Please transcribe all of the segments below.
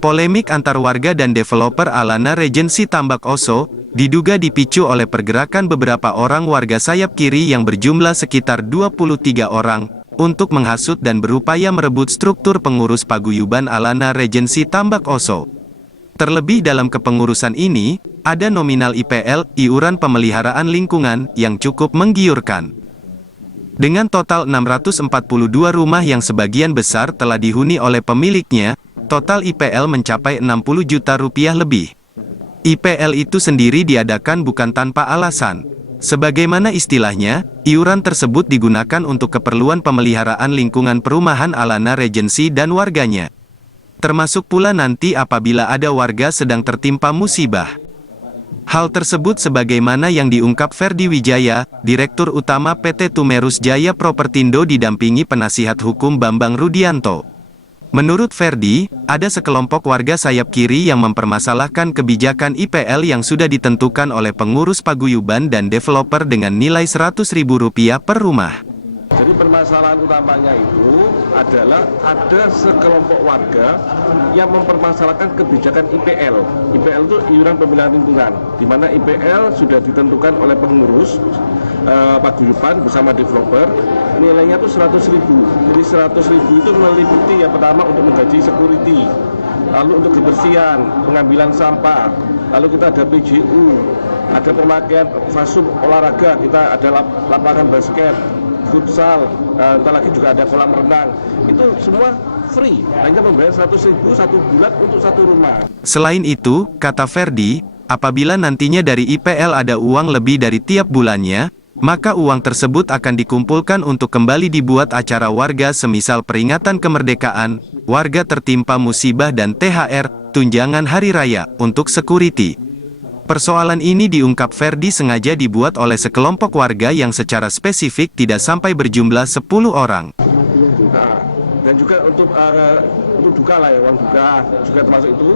Polemik antar warga dan developer Alana Regency Tambak Oso, diduga dipicu oleh pergerakan beberapa orang warga sayap kiri yang berjumlah sekitar 23 orang, untuk menghasut dan berupaya merebut struktur pengurus paguyuban Alana Regency Tambak Oso. Terlebih dalam kepengurusan ini, ada nominal IPL, iuran pemeliharaan lingkungan, yang cukup menggiurkan. Dengan total 642 rumah yang sebagian besar telah dihuni oleh pemiliknya, total IPL mencapai 60 juta rupiah lebih. IPL itu sendiri diadakan bukan tanpa alasan. Sebagaimana istilahnya, iuran tersebut digunakan untuk keperluan pemeliharaan lingkungan perumahan Alana Regency dan warganya. Termasuk pula nanti apabila ada warga sedang tertimpa musibah. Hal tersebut sebagaimana yang diungkap Ferdi Wijaya, Direktur Utama PT Tumerus Jaya Propertindo didampingi penasihat hukum Bambang Rudianto. Menurut Ferdi, ada sekelompok warga sayap kiri yang mempermasalahkan kebijakan IPL yang sudah ditentukan oleh pengurus paguyuban dan developer dengan nilai Rp100.000 per rumah. Jadi permasalahan utamanya itu adalah ada sekelompok warga yang mempermasalahkan kebijakan IPL. IPL itu iuran pembinaan lingkungan, di mana IPL sudah ditentukan oleh pengurus paguyuban bersama developer, nilainya itu 100.000. Jadi 100.000 itu meliputi yang pertama untuk menggaji security, lalu untuk kebersihan, pengambilan sampah, lalu kita ada PJU, ada pemakaian fasum olahraga, kita ada lapangan basket, futsal, entah lagi juga ada kolam renang. Itu semua free, hanya membayar 100.000 satu bulan untuk satu rumah. Selain itu, kata Ferdi, apabila nantinya dari IPL ada uang lebih dari tiap bulannya, maka uang tersebut akan dikumpulkan untuk kembali dibuat acara warga semisal peringatan kemerdekaan, warga tertimpa musibah dan THR, tunjangan hari raya, untuk security. Persoalan ini diungkap Ferdi sengaja dibuat oleh sekelompok warga yang secara spesifik tidak sampai berjumlah 10 orang. Dan juga untuk duka lah ya, uang duka juga termasuk itu.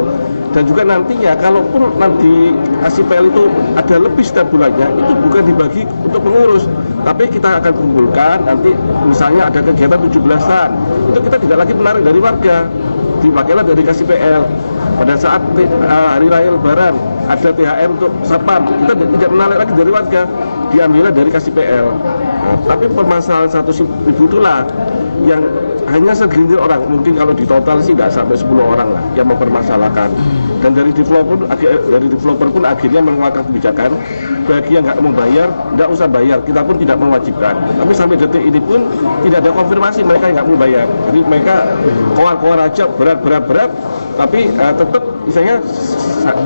Dan juga nantinya, kalaupun nanti IPL itu ada lebih setiap bulannya, itu bukan dibagi untuk pengurus, tapi kita akan kumpulkan, nanti misalnya ada kegiatan 17-an, itu kita tidak lagi menarik dari warga, dipakailah dari IPL. Pada saat hari raya lebaran, ada THR untuk satpam, kita tidak menarik lagi dari warga, diambilnya dari IPL. Nah, tapi permasalahan 100.000 itulah yang hanya segelintir orang, mungkin kalau di total sih nggak sampai 10 orang lah yang mempermasalahkan. Dan dari developer pun akhirnya mengeluarkan kebijakan, bagi yang nggak mau bayar, nggak usah bayar, kita pun tidak mewajibkan. Tapi sampai detik ini pun tidak ada konfirmasi mereka yang nggak mau bayar. Jadi mereka koar-koar aja, berat, tapi tetap misalnya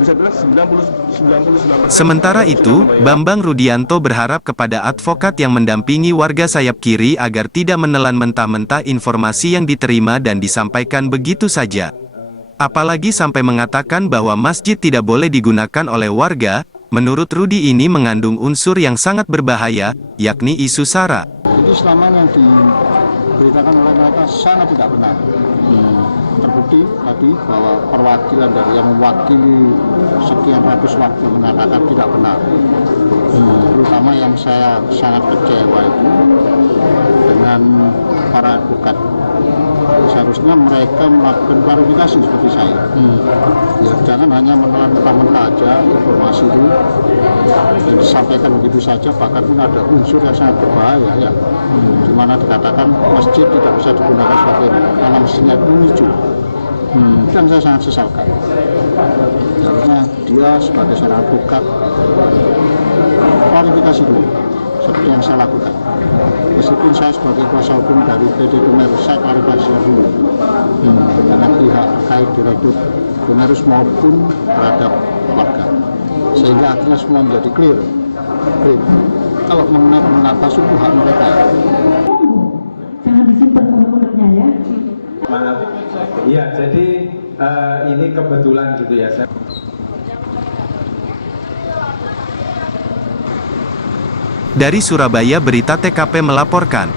bisa bilang 99%. Sementara itu, Bambang Rudianto berharap kepada advokat yang mendampingi warga sayap kiri agar tidak menelan mentah-mentah informasi yang diterima dan disampaikan begitu saja. Apalagi sampai mengatakan bahwa masjid tidak boleh digunakan oleh warga, menurut Rudi ini mengandung unsur yang sangat berbahaya, yakni isu SARA. Jadi selama yang diberitakan oleh mereka sangat tidak benar. Terbukti tadi bahwa perwakilan dari yang mewakili sekian ratus warga mengatakan tidak benar. Terutama yang saya sangat kecewa itu dengan para advokat. Seharusnya mereka melakukan klarifikasi seperti saya. Ya, jangan hanya menelan mentah-mentah aja informasi itu dan disampaikan begitu saja, bahkan pun ada unsur yang sangat berbahaya ya. Di mana dikatakan masjid tidak bisa digunakan sebagai karena mesinnya itu lucu. Dan saya sangat sesalkan. Karena dia sebagai seorang advokat klarifikasi dulu seperti yang saya lakukan. Meskipun saya sebagai kuasa hukum dari PT Tumerus, saya klarifikasi dulu dengan pihak terkait direktur Tumerus maupun terhadap warga, sehingga akhirnya semua menjadi clear. Kalau mengenai mengatas itu hak mereka. Jangan disimpan unek-uneknya ya. Iya, jadi ini kebetulan gitu ya. Dari Surabaya, Berita TKP melaporkan.